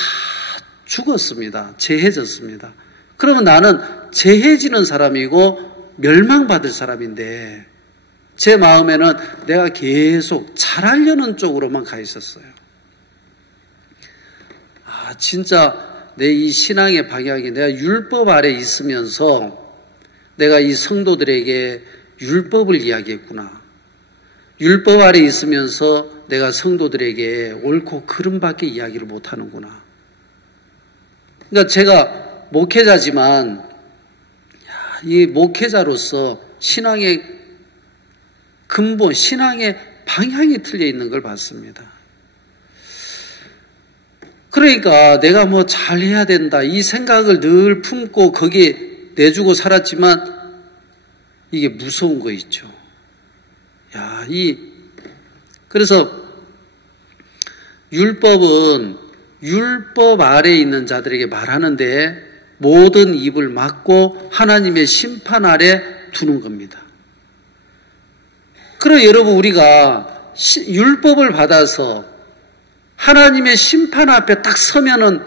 죽었습니다. 재해졌습니다. 그러면 나는 재해지는 사람이고 멸망받을 사람인데 제 마음에는 내가 계속 잘하려는 쪽으로만 가 있었어요. 진짜 내 이 신앙의 방향이 내가 율법 아래 있으면서 내가 이 성도들에게 율법을 이야기했구나. 율법 아래 있으면서 내가 성도들에게 옳고 그름밖에 이야기를 못하는구나. 그러니까 제가 목회자지만 이 목회자로서 신앙의 근본, 신앙의 방향이 틀려 있는 걸 봤습니다. 그러니까 내가 잘해야 된다 이 생각을 늘 품고 거기에 내주고 살았지만 이게 무서운 거 있죠. 그래서 율법은 율법 아래에 있는 자들에게 말하는데 모든 입을 막고 하나님의 심판 아래 두는 겁니다. 그럼 여러분 우리가 율법을 받아서 하나님의 심판 앞에 딱 서면은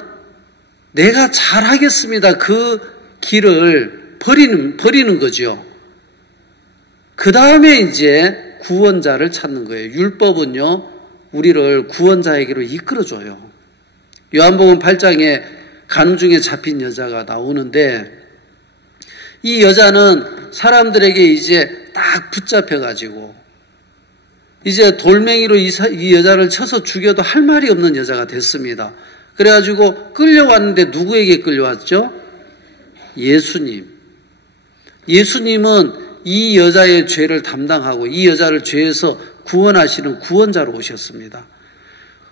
내가 잘하겠습니다. 그 길을 버리는 거죠. 그 다음에 이제 구원자를 찾는 거예요. 율법은요, 우리를 구원자에게로 이끌어줘요. 요한복음 8장에 간음 중에 잡힌 여자가 나오는데 이 여자는 사람들에게 이제 딱 붙잡혀가지고 이제 돌멩이로 이 여자를 쳐서 죽여도 할 말이 없는 여자가 됐습니다. 그래가지고 끌려왔는데 누구에게 끌려왔죠? 예수님. 예수님은 이 여자의 죄를 담당하고 이 여자를 죄에서 구원하시는 구원자로 오셨습니다.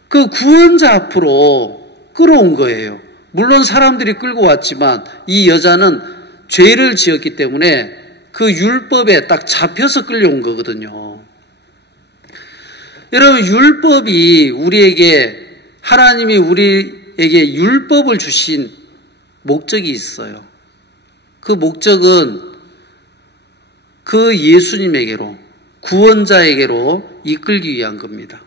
그 구원자 앞으로 끌어온 거예요. 물론 사람들이 끌고 왔지만 이 여자는 죄를 지었기 때문에 그 율법에 딱 잡혀서 끌려온 거거든요. 여러분, 율법이 하나님이 우리에게 율법을 주신 목적이 있어요. 그 목적은 그 예수님에게로, 구원자에게로 이끌기 위한 겁니다.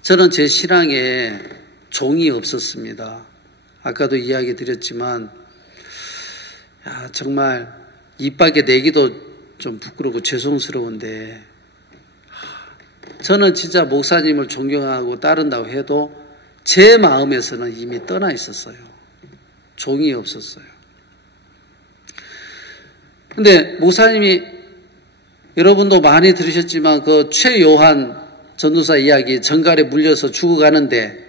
저는 제 신앙에 종이 없었습니다. 아까도 이야기 드렸지만, 정말 입 밖에 내기도 좀 부끄럽고 죄송스러운데, 저는 진짜 목사님을 존경하고 따른다고 해도 제 마음에서는 이미 떠나 있었어요. 종이 없었어요. 근데 목사님이 여러분도 많이 들으셨지만 그 최요한 전도사 이야기 전갈에 물려서 죽어가는데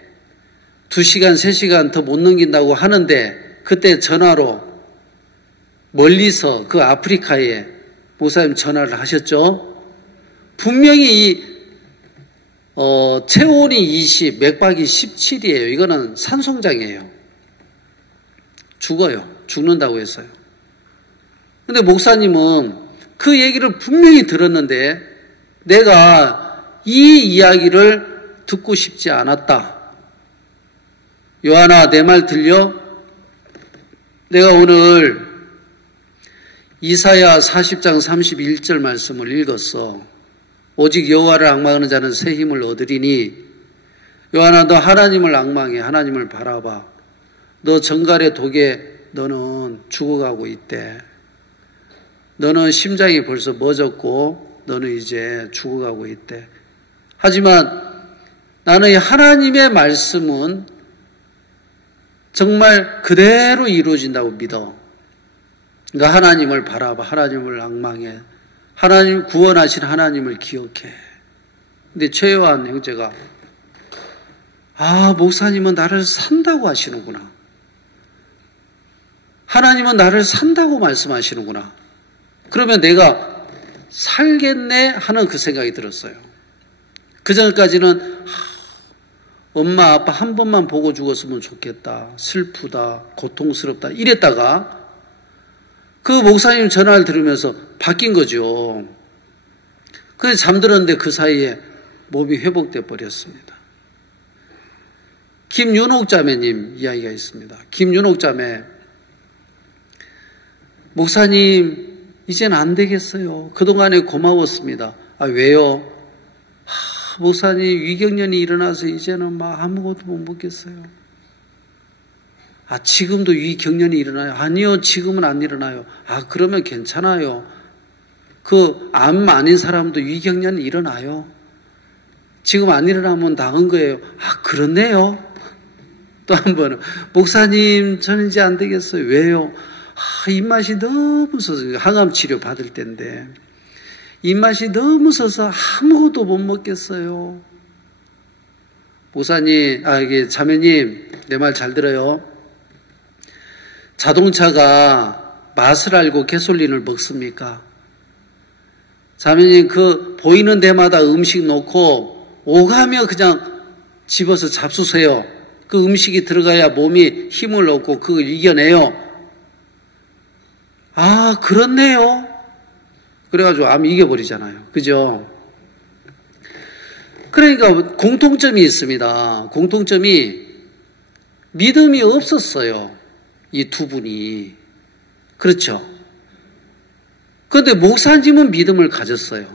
2시간, 3시간 더 못 넘긴다고 하는데 그때 전화로 멀리서 그 아프리카에 목사님 전화를 하셨죠. 분명히 체온이 20, 맥박이 17이에요. 이거는 산송장이에요. 죽어요. 죽는다고 했어요. 근데 목사님은 그 얘기를 분명히 들었는데 내가 이 이야기를 듣고 싶지 않았다. 요한아, 내 말 들려? 내가 오늘 이사야 40장 31절 말씀을 읽었어. 오직 여호와를 앙망하는 자는 새 힘을 얻으리니 요한아, 너 하나님을 앙망해. 하나님을 바라봐. 너 정갈의 독에 너는 죽어가고 있대. 너는 심장이 벌써 멎었고 너는 이제 죽어가고 있대. 하지만 나는 이 하나님의 말씀은 정말 그대로 이루어진다고 믿어. 그러니까 하나님을 바라봐. 하나님을 앙망해. 하나님 구원하신 하나님을 기억해. 근데 최요한 형제가 목사님은 나를 산다고 하시는구나. 하나님은 나를 산다고 말씀하시는구나. 그러면 내가 살겠네 하는 그 생각이 들었어요. 그 전까지는 엄마 아빠 한 번만 보고 죽었으면 좋겠다. 슬프다. 고통스럽다. 이랬다가 그 목사님 전화를 들으면서 바뀐 거죠. 그래서 잠들었는데 그 사이에 몸이 회복돼 버렸습니다. 김윤옥 자매님 이야기가 있습니다. 김윤옥 자매, 목사님 이제는 안 되겠어요. 그동안에 고마웠습니다. 왜요? 목사님 위경련이 일어나서 이제는 막 아무것도 못 먹겠어요. 지금도 위경련이 일어나요? 아니요, 지금은 안 일어나요. 그러면 괜찮아요. 그 암 아닌 사람도 위경련이 일어나요. 지금 안 일어나면 나은 거예요. 그렇네요. 또 한 번은 목사님 저는 이제 안 되겠어요. 왜요? 입맛이 너무 서서 항암 치료 받을 때인데 입맛이 너무 서서 아무것도 못 먹겠어요. 목사님, 이게 자매님 내 말 잘 들어요. 자동차가 맛을 알고 가솔린을 먹습니까? 자매님 그 보이는 데마다 음식 놓고 오가며 그냥 집어서 잡수세요. 그 음식이 들어가야 몸이 힘을 얻고 그걸 이겨내요. 그렇네요. 그래가지고 암 이겨버리잖아요. 그죠? 그러니까 공통점이 있습니다. 공통점이 믿음이 없었어요. 이 두 분이. 그렇죠? 그런데 목사님은 믿음을 가졌어요.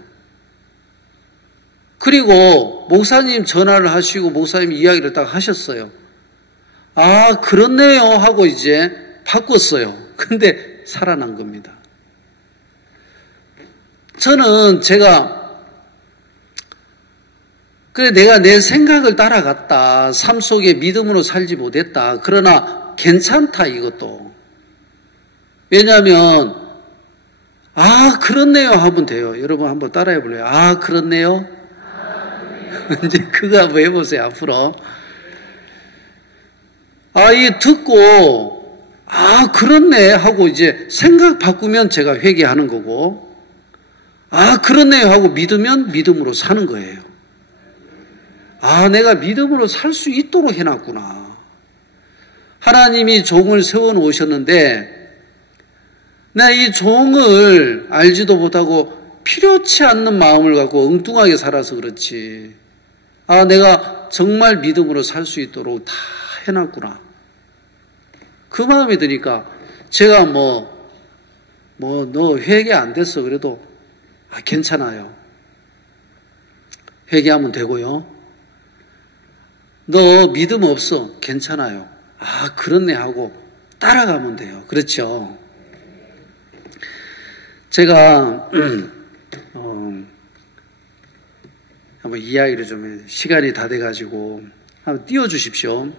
그리고 목사님 전화를 하시고 목사님 이야기를 딱 하셨어요. 그렇네요 하고 이제 바꿨어요. 근데 살아난 겁니다. 저는 그래 내가 내 생각을 따라갔다. 삶 속에 믿음으로 살지 못했다. 그러나 괜찮다 이것도. 왜냐하면 그렇네요 하면 돼요. 여러분 한번 따라해 볼래요? 그렇네요. 이제 그거 한번 해보세요. 앞으로. 이게 듣고 그렇네 하고 이제 생각 바꾸면 제가 회개하는 거고 그렇네요 하고 믿으면 믿음으로 사는 거예요. 내가 믿음으로 살 수 있도록 해놨구나. 하나님이 종을 세워놓으셨는데 나 이 종을 알지도 못하고 필요치 않는 마음을 갖고 엉뚱하게 살아서 그렇지. 내가 정말 믿음으로 살 수 있도록 다 해놨구나. 그 마음이 드니까 제가 너 회개 안 됐어. 그래도 괜찮아요. 회개하면 되고요. 너 믿음 없어. 괜찮아요. 그렇네 하고 따라가면 돼요. 그렇죠? 제가 한번 이야기를 좀 시간이 다 돼가지고 한번 띄워주십시오.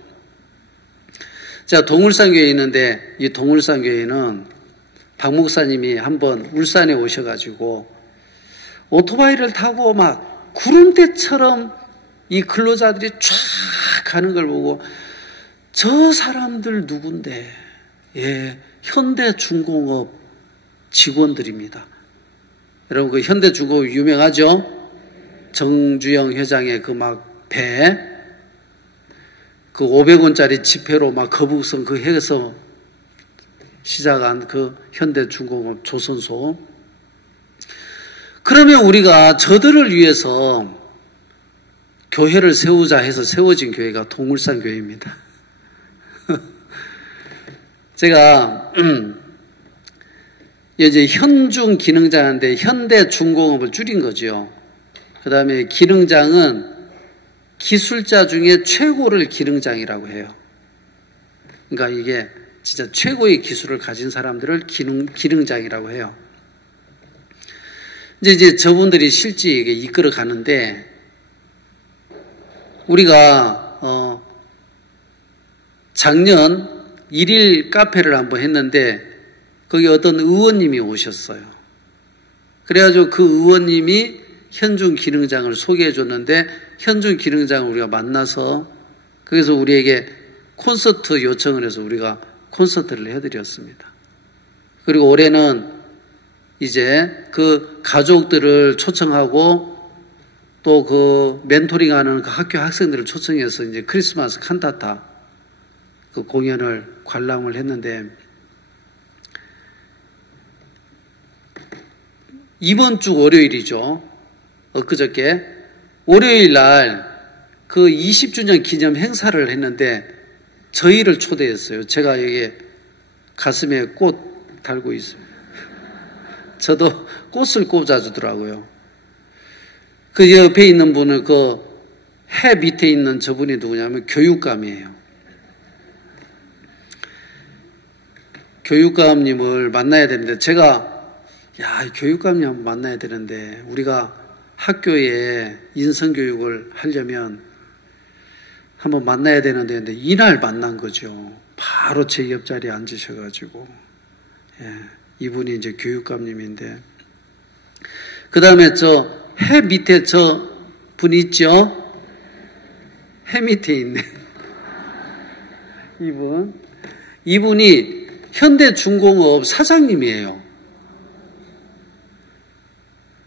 제가 동울산교회에 있는데 이 동울산교회는 박 목사님이 한번 울산에 오셔가지고 오토바이를 타고 막 구름대처럼 이 근로자들이 쫙 가는 걸 보고 저 사람들 누군데? 현대중공업 직원들입니다. 여러분 그 현대중공업 유명하죠? 정주영 회장의 그 막 배, 그 500원짜리 지폐로 막 거북선 그 해서 시작한 그 현대중공업 조선소. 그러면 우리가 저들을 위해서 교회를 세우자 해서 세워진 교회가 동울산 교회입니다. 제가 이제 현중 기능장인데 현대중공업을 줄인 거죠. 그 다음에 기능장은 기술자 중에 최고를 기능장이라고 해요. 그러니까 이게 진짜 최고의 기술을 가진 사람들을 기능장이라고 해요. 이제 저분들이 실제 이끌어 가는데 우리가 작년 1일 카페를 한번 했는데 거기 어떤 의원님이 오셨어요. 그래가지고 그 의원님이 현중 기능장을 소개해 줬는데 현중 기능장을 우리가 만나서 그래서 우리에게 콘서트 요청을 해서 우리가 콘서트를 해드렸습니다. 그리고 올해는 이제 그 가족들을 초청하고 또 그 멘토링하는 그 학교 학생들을 초청해서 이제 크리스마스 칸타타 그 공연을 관람을 했는데 이번 주 월요일이죠. 엊그저께 월요일 날 그 20주년 기념 행사를 했는데 저희를 초대했어요. 제가 여기 가슴에 꽃 달고 있어요. 저도 꽃을 꽂아주더라고요. 그 옆에 있는 분은 그 해 밑에 있는 저분이 누구냐면 교육감이에요. 교육감님을 만나야 되는데 제가 교육감님 한번 만나야 되는데 우리가 학교에 인성교육을 하려면 한번 만나야 되는데 근데 이날 만난 거죠. 바로 제 옆자리에 앉으셔가지고 이분이 이제 교육감님인데 그 다음에 저 해 밑에 저 분 있죠? 해 밑에 있네. 이분이 현대중공업 사장님이에요.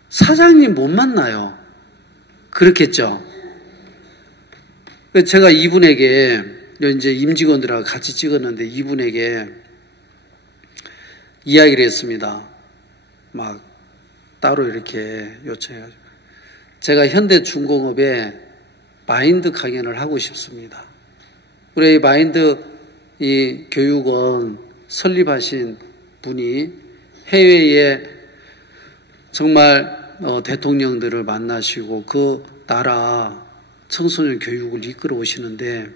사장님 못 만나요. 그렇겠죠? 제가 이분에게 이제 임직원들하고 같이 찍었는데 이분에게 이야기를 했습니다. 막 따로 이렇게 요청해가지고 제가 현대중공업에 마인드 강연을 하고 싶습니다. 우리 마인드 이 교육원 설립하신 분이 해외에 정말 대통령들을 만나시고 그 나라 청소년 교육을 이끌어 오시는데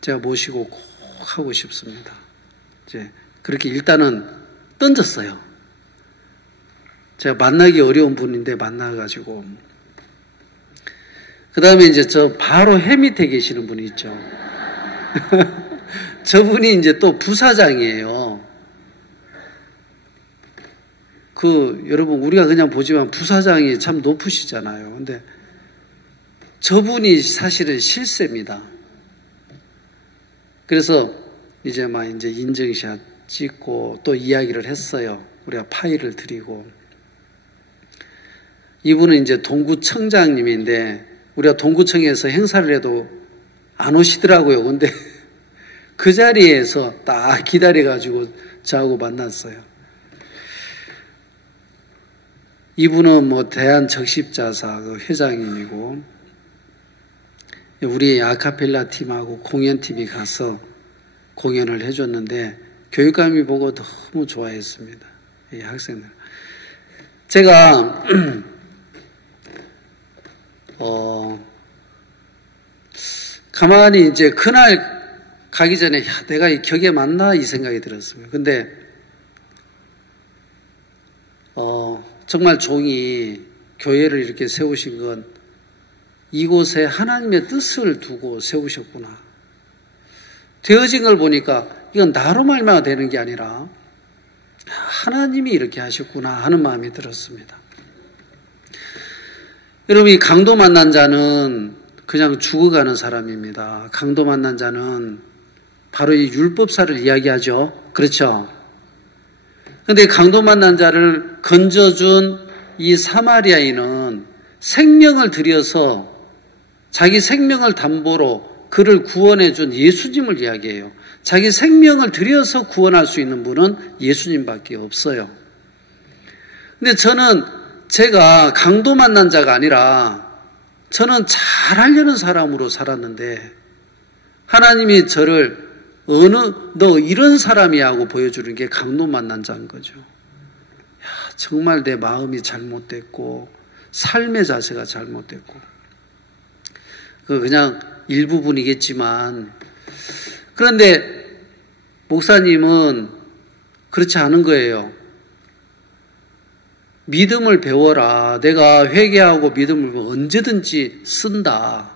제가 모시고 꼭 하고 싶습니다. 이제 그렇게 일단은 던졌어요. 제가 만나기 어려운 분인데 만나가지고 그 다음에 이제 저 바로 해 밑에 계시는 분이 있죠. 저분이 이제 또 부사장이에요. 여러분, 우리가 그냥 보지만 부사장이 참 높으시잖아요. 근데 저분이 사실은 실세입니다. 그래서 이제 이제 인증샷 찍고 또 이야기를 했어요. 우리가 파일을 드리고. 이분은 이제 동구청장님인데 우리가 동구청에서 행사를 해도 안 오시더라고요. 근데 그 자리에서 딱 기다려가지고 저하고 만났어요. 이분은 대한적십자사 그 회장님이고 우리 아카펠라 팀하고 공연팀이 가서 공연을 해줬는데 교육감이 보고 너무 좋아했습니다. 이 학생들. 제가 가만히 이제 그날 가기 전에 내가 이 격에 맞나 이 생각이 들었습니다. 근데 정말 종이 교회를 이렇게 세우신 건 이곳에 하나님의 뜻을 두고 세우셨구나. 되어진 걸 보니까 이건 나로 말미암아 되는 게 아니라 하나님이 이렇게 하셨구나 하는 마음이 들었습니다. 여러분, 이 강도 만난 자는 그냥 죽어가는 사람입니다. 강도 만난 자는 바로 이 율법사를 이야기하죠. 그렇죠? 근데 강도 만난 자를 건져준 이 사마리아인은 생명을 들여서 자기 생명을 담보로 그를 구원해준 예수님을 이야기해요. 자기 생명을 들여서 구원할 수 있는 분은 예수님밖에 없어요. 근데 제가 강도 만난 자가 아니라 저는 잘하려는 사람으로 살았는데 하나님이 저를 너 이런 사람이야 하고 보여주는 게 강도 만난 자인 거죠. 정말 내 마음이 잘못됐고 삶의 자세가 잘못됐고 그냥 일부분이겠지만 그런데 목사님은 그렇지 않은 거예요. 믿음을 배워라. 내가 회개하고 믿음을 배워 언제든지 쓴다.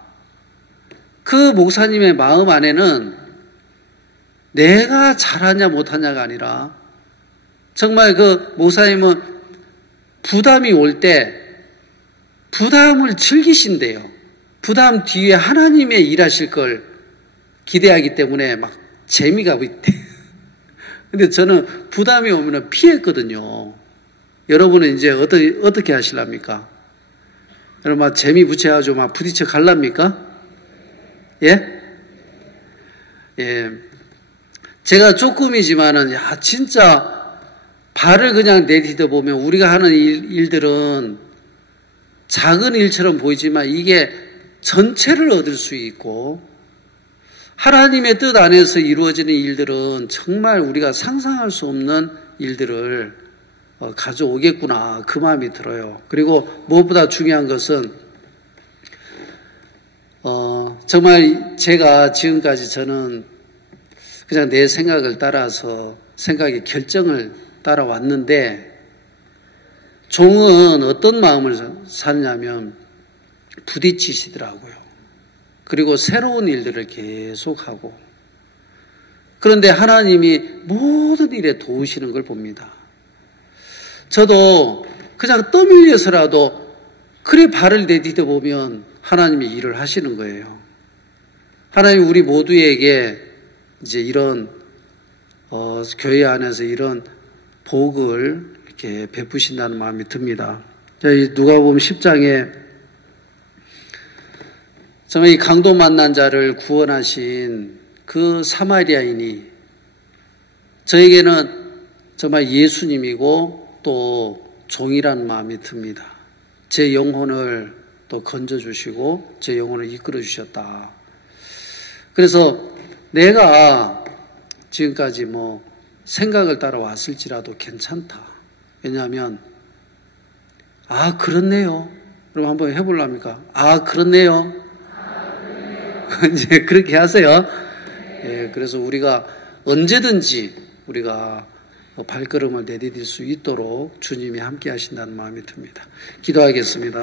그 목사님의 마음 안에는 내가 잘하냐 못하냐가 아니라 정말 그 목사님은 부담이 올 때 부담을 즐기신대요. 부담 뒤에 하나님의 일하실 걸 기대하기 때문에 막 재미가 있대. 근데 저는 부담이 오면 피했거든요. 여러분은 이제 어떻게 하실랍니까? 여러분 막 재미 붙여가지고 막 부딪혀 갈랍니까? 예? 예. 제가 조금이지만은, 진짜 발을 그냥 내디뎌 보면 우리가 하는 일들은 작은 일처럼 보이지만 이게 전체를 얻을 수 있고, 하나님의 뜻 안에서 이루어지는 일들은 정말 우리가 상상할 수 없는 일들을 가져오겠구나, 그 마음이 들어요. 그리고 무엇보다 중요한 것은 정말 제가 지금까지 저는 그냥 내 생각을 따라서 생각의 결정을 따라왔는데, 종은 어떤 마음을 사느냐면 부딪히시더라고요. 그리고 새로운 일들을 계속하고, 그런데 하나님이 모든 일에 도우시는 걸 봅니다. 저도 그냥 떠밀려서라도 그래 발을 내디뎌 보면 하나님이 일을 하시는 거예요. 하나님 우리 모두에게 이제 이런 교회 안에서 이런 복을 이렇게 베푸신다는 마음이 듭니다. 누가복음 10장에 정말 이 강도 만난 자를 구원하신 그 사마리아인이 저에게는 정말 예수님이고 또 종이라는 마음이 듭니다. 제 영혼을 또 건져주시고 제 영혼을 이끌어주셨다. 그래서 내가 지금까지 생각을 따라왔을지라도 괜찮다. 왜냐하면 그렇네요. 그럼 한번 해보랍니까? 그렇네요. 이제 그렇게 하세요. 예, 그래서 우리가 언제든지 우리가 발걸음을 내디딜 수 있도록 주님이 함께 하신다는 마음이 듭니다. 기도하겠습니다.